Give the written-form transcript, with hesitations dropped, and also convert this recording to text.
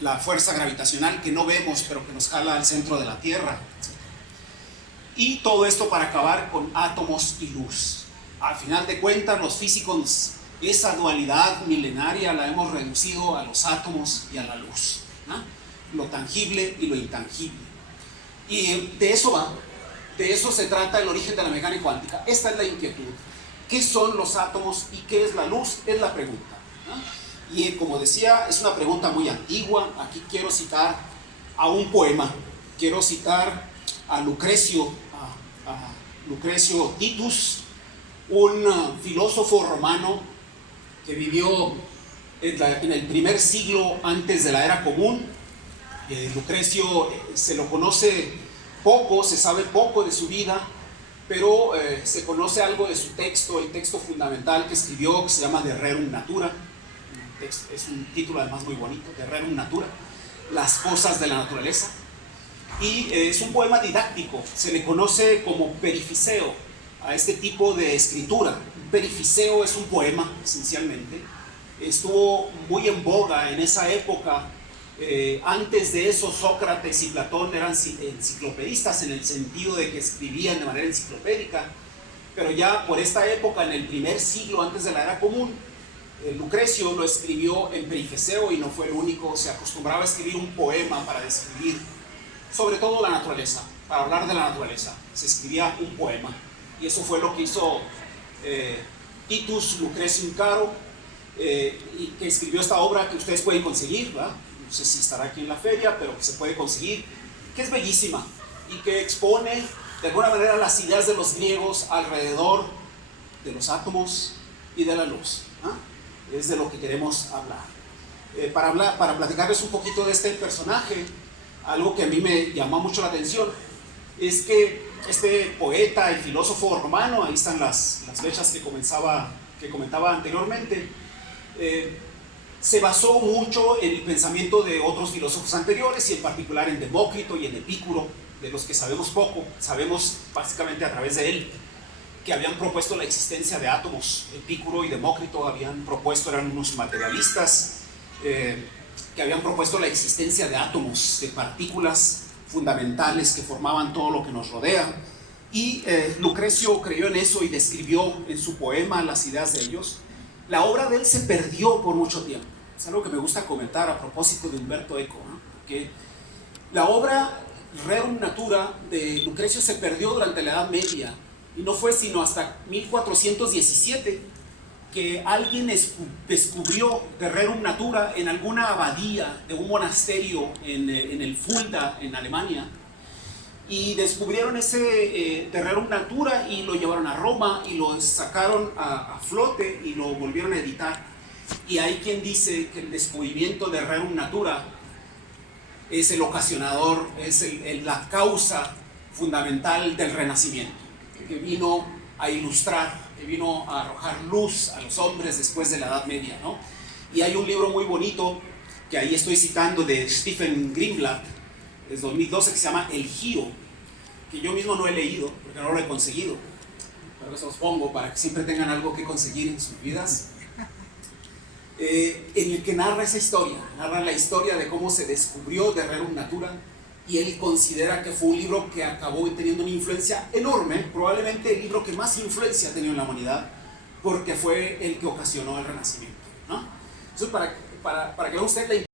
la fuerza gravitacional que no vemos pero que nos jala al centro de la Tierra. Y todo esto para acabar con átomos y luz. Al final de cuentas, los físicos, esa dualidad milenaria la hemos reducido a los átomos y a la luz, ¿no? Lo tangible y lo intangible. Y de eso va, de eso se trata el origen de la mecánica cuántica. Esta es la inquietud. ¿Qué son los átomos y qué es la luz? Es la pregunta, ¿no? Y como decía, es una pregunta muy antigua. Aquí quiero citar a un poema. Quiero citar a Lucrecio Titus, un filósofo romano que vivió en el primer siglo antes de la era común. Lucrecio se lo conoce poco, se sabe poco de su vida, pero se conoce algo de su texto, el texto fundamental que escribió, que se llama De Rerum Natura. Es un título además muy bonito, De Rerum Natura, las cosas de la naturaleza. Y es un poema didáctico, se le conoce como perifiseo a este tipo de escritura. Un perifiseo es un poema, esencialmente. Estuvo muy en boga en esa época. Antes de eso, Sócrates y Platón eran enciclopedistas en el sentido de que escribían de manera enciclopédica, pero ya por esta época, en el primer siglo antes de la era común, Lucrecio lo escribió en perifeseo y no fue el único. Se acostumbraba a escribir un poema para describir sobre todo la naturaleza, para hablar de la naturaleza se escribía un poema, y eso fue lo que hizo Titus Lucrecium Caro, y que escribió esta obra que ustedes pueden conseguir, ¿verdad? No sé si estará aquí en la feria, pero que se puede conseguir, que es bellísima y que expone de alguna manera las ideas de los griegos alrededor de los átomos y de la luz, ¿eh? Es de lo que queremos hablar. Para platicarles un poquito de este personaje, algo que a mí me llamó mucho la atención es que este poeta y filósofo romano, ahí están las fechas que comentaba anteriormente, se basó mucho en el pensamiento de otros filósofos anteriores, y en particular en Demócrito y en Epicuro, de los que sabemos poco. Sabemos básicamente a través de él que habían propuesto la existencia de átomos. Epicuro y Demócrito habían propuesto, eran unos materialistas, que habían propuesto la existencia de átomos, de partículas fundamentales que formaban todo lo que nos rodea. Y Lucrecio creyó en eso y describió en su poema las ideas de ellos. La obra de él se perdió por mucho tiempo. Es algo que me gusta comentar a propósito de Umberto Eco, ¿no? Porque la obra Rerum Natura de Lucrecio se perdió durante la Edad Media, y no fue sino hasta 1417 que alguien descubrió De Rerum Natura en alguna abadía de un monasterio en el Fulda, en Alemania, y descubrieron ese De Rerum Natura y lo llevaron a Roma y lo sacaron a flote y lo volvieron a editar. Y hay quien dice que el descubrimiento de Rerum Natura es el ocasionador, es la causa fundamental del Renacimiento, que vino a ilustrar, que vino a arrojar luz a los hombres después de la Edad Media, ¿no? Y hay un libro muy bonito que ahí estoy citando, de Stephen Greenblatt, es 2012, que se llama El Giro, que yo mismo no he leído porque no lo he conseguido, pero eso os pongo para que siempre tengan algo que conseguir en sus vidas, en el que narra esa historia, narra la historia de cómo se descubrió De Rerum Natura, y él considera que fue un libro que acabó teniendo una influencia enorme, probablemente el libro que más influencia ha tenido en la humanidad, porque fue el que ocasionó el Renacimiento, ¿no? Entonces, para que vean ustedes la